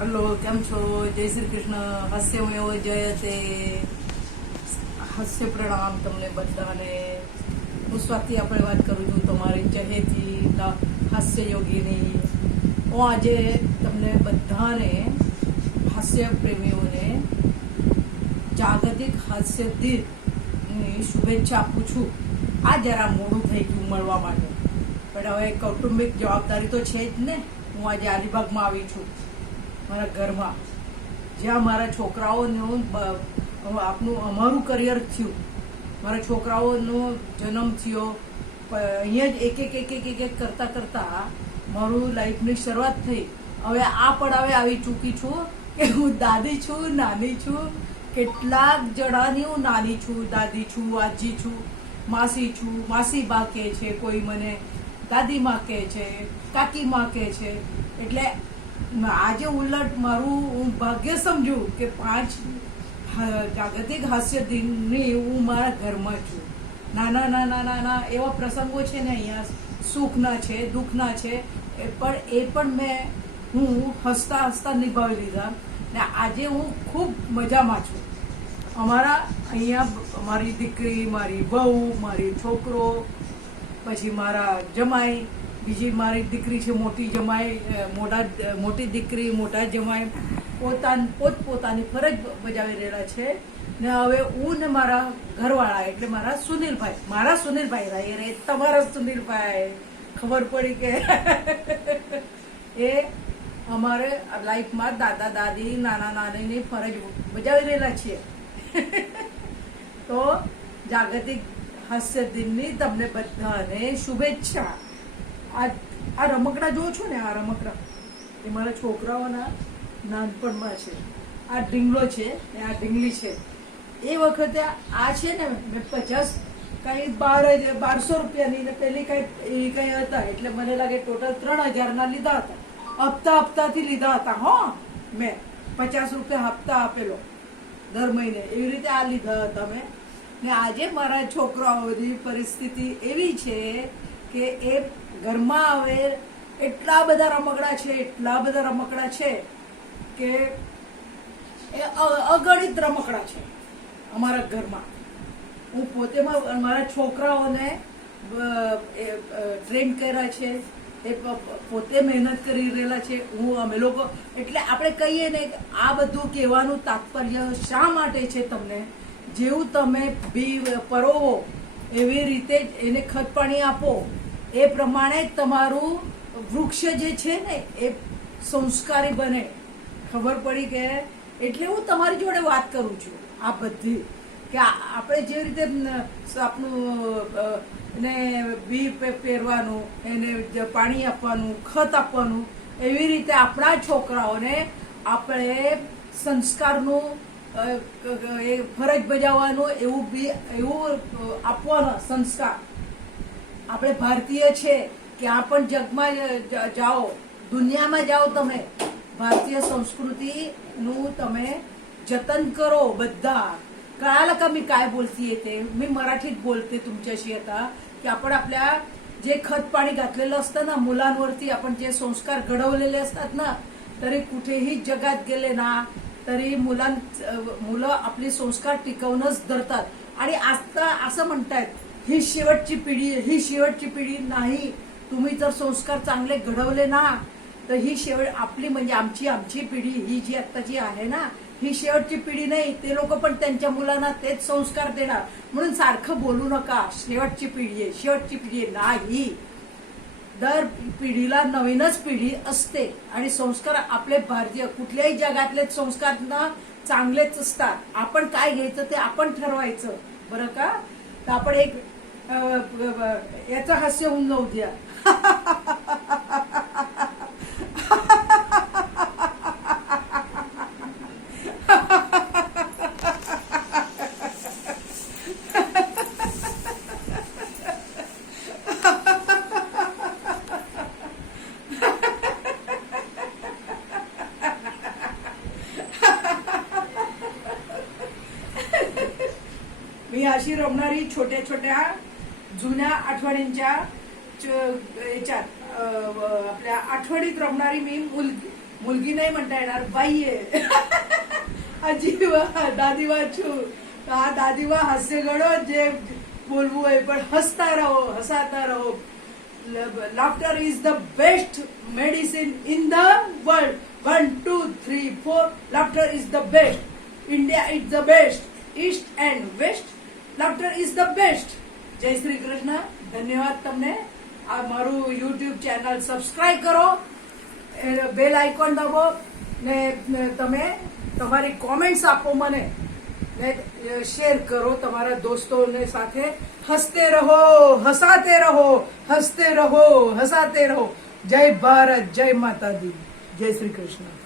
Hello, કેમ છો? જય શ્રી કૃષ્ણ. હાસ્યમય જયતે. હાસ્ય પ્રણામ તમને બધાને. હું સ્વાતિ આપણે વાત કરું છું, તમારી ચહેતી હાસ્ય યોગીની. હું આજે તમને બધાને હાસ્ય પ્રેમીઓને જાગતિક હાસ્ય દિનની શુભેચ્છા આપું છું. આ જરા મોડું થઈ ગયું મળવા માટે, પણ હવે કૌટુંબિક જવાબદારી તો છે જ ને. હું આજે અલીબાગમાં આવી છું, મારા ઘરમાં, જ્યાં મારા છોકરાઓનું અમારું કરિયર થયું. મારા છોકરાઓનો જન્મ થયો, અહીંયા જ એક કરતા મારું લાઈફની શરૂઆત થઈ. હવે આ પડાવે આવી ચૂકી છું કે હું દાદી છું, નાની છું. કેટલાક જણાની હું નાની છું, દાદી છું, આજી છું, માસી છું. માસી બા કહે છે, કોઈ મને દાદી માં કહે છે, કાકી માં કહે છે. એટલે આજે ઉલટ મારું હું ભાગ્ય સમજુ કે 5 જાગતિક હાસ્ય દિનની હું મારા ઘરમાં છું. નાના એવા પ્રસંગો છે ને અહીંયા, સુખના છે, દુઃખના છે, પણ હું હસતા નિભાવી લીધા ને આજે હું ખૂબ મજામાં છું. અમારા અહીંયા મારી દીકરી, મારી વહુ, મારી છોકરો, પછી મારા જમાઈ, બીજી મારી દીકરી છે મોટી જમાઈ, મોટી દીકરી, મોટા જમાઈ પોતપોતાની ફરજ બજાવી રહેલા છે. ને હવે હું ને મારા ઘરવાળા એટલે મારા સુનિલભાઈ રે તમારા સુનિલભાઈ, ખબર પડી કે એ અમારે લાઈફમાં દાદા દાદી, નાના નાનીની ફરજ બજાવી રહેલા છીએ. તો જાગતિક હાસ્ય દિનની તમને બધાને શુભેચ્છા. આ રમકડા જો છો ને, આ રમકડા એ મારા છોકરાઓના નાનપણમાં છે. આ ઢીંગલો છે ને આ ઢીંગલી છે. એ વખતે આ છે ને મેં 1200 રૂપિયાની ને પેલી કઈ હતા, એટલે મને લાગે ટોટલ 3000 ના લીધા હતા. હપ્તાથી લીધા હતા. મેં 50 રૂપિયા હપ્તા આપેલો દર મહિને, એવી રીતે આ લીધા હતા મેં. ને આજે મારા છોકરાઓની પરિસ્થિતિ એવી છે કે એ ઘરમાં હવે એટલા બધા રમકડા છે કે એ અગણિત રમકડા છે અમારા ઘરમાં. હું પોતે મારા છોકરાઓને ટ્રેન કર્યા છે, એ પોતે મહેનત કરી રહેલા છે. અમે લોકો એટલે આપણે કહીએ ને, આ બધું કહેવાનું તાત્પર્ય શા માટે છે તમને, જેવું તમે બી પરોવો એવી રીતે જ એને ખત પાણી આપો, એ પ્રમાણે તમારું વૃક્ષ જે છે ને એ સંસ્કારી બને. ખબર પડી કે એટલે હું તમારી જોડે વાત કરું છું આ બધી, કે આપણે જે રીતે આપણું એને બી પહેરવાનું, એને પાણી આપવાનું, ખત આપવાનું, એવી રીતે આપણા છોકરાઓને આપણે સંસ્કારનું ફરજ બજાવવાનું, એવું આપવાનો સંસ્કાર. આપણે ભારતીય છે, ક્યાં પણ જગમાં જાઓ, દુનિયામાં જાઓ, તમે ભારતીય संस्कृतीનું તમે जतन करो. બધા कळालं का मी काय बोलतीये ते? मी मराठीत बोलते तुमच्याशी आता, की आपण आपल्या जे खत पाणी घातलेलं असतं ना मुलांवरती, आपण जे संस्कार घडवलेले असतात ना, तरी कुठेही जगात गेले ना तरी मुलं आपले संस्कार टिकवणंच धरतात. आणि आता असं म्हणतायत ही शेवटची पिढी नाही. तुम्ही जर संस्कार चांगले घडवले ना तर ही आपली म्हणजे आमची पिढी ही जी आत्ताची आहे ना, ही शेवटची पिढी नाही. ते लोक पण त्यांच्या मुलांना तेच संस्कार देणार. म्हणून सारखं बोलू नका शेवटची पिढी आहे नाही. दर पिढीला नवीनच पिढी असते आणि संस्कार आपले भारतीय कुठल्याही जगातले संस्कार ना चांगलेच असतात. आपण काय घ्यायचं ते आपण ठरवायचं, बरं का? तर आपण एक याचं हास्य होऊन जाऊ द्या. मी अशी रमणारी छोट्या जुन्या आठवणींच्या याच्यात आपल्या आठवणीत रमणारी मी मुलगी नाही म्हणता येणार, बाई आहे. आजीबा दादीबा છું. આ દાદીબા હાસ્ય ગણો, જે બોલવું હોય પણ હસતા રહો, હસાતા રહો. Laughter is the best medicine in the world. 1, 2, 3, 4. Laughter is the best. India is the best. East and west. Laughter is the best. જય શ્રી કૃષ્ણ. ધન્યવાદ તમને. આ મારું યુટ્યુબ ચેનલ સબસ્ક્રાઇબ કરો, બેલ આઇકોન દબાવો ને તમે તમારી કોમેન્ટ્સ આપો મને ને શેર કરો તમારા દોસ્તોને સાથે. હસતે રહો, હસાતે રહો, હસતે રહો, હસાતે રહો. જય ભારત, જય માતા દી, જય શ્રી કૃષ્ણ.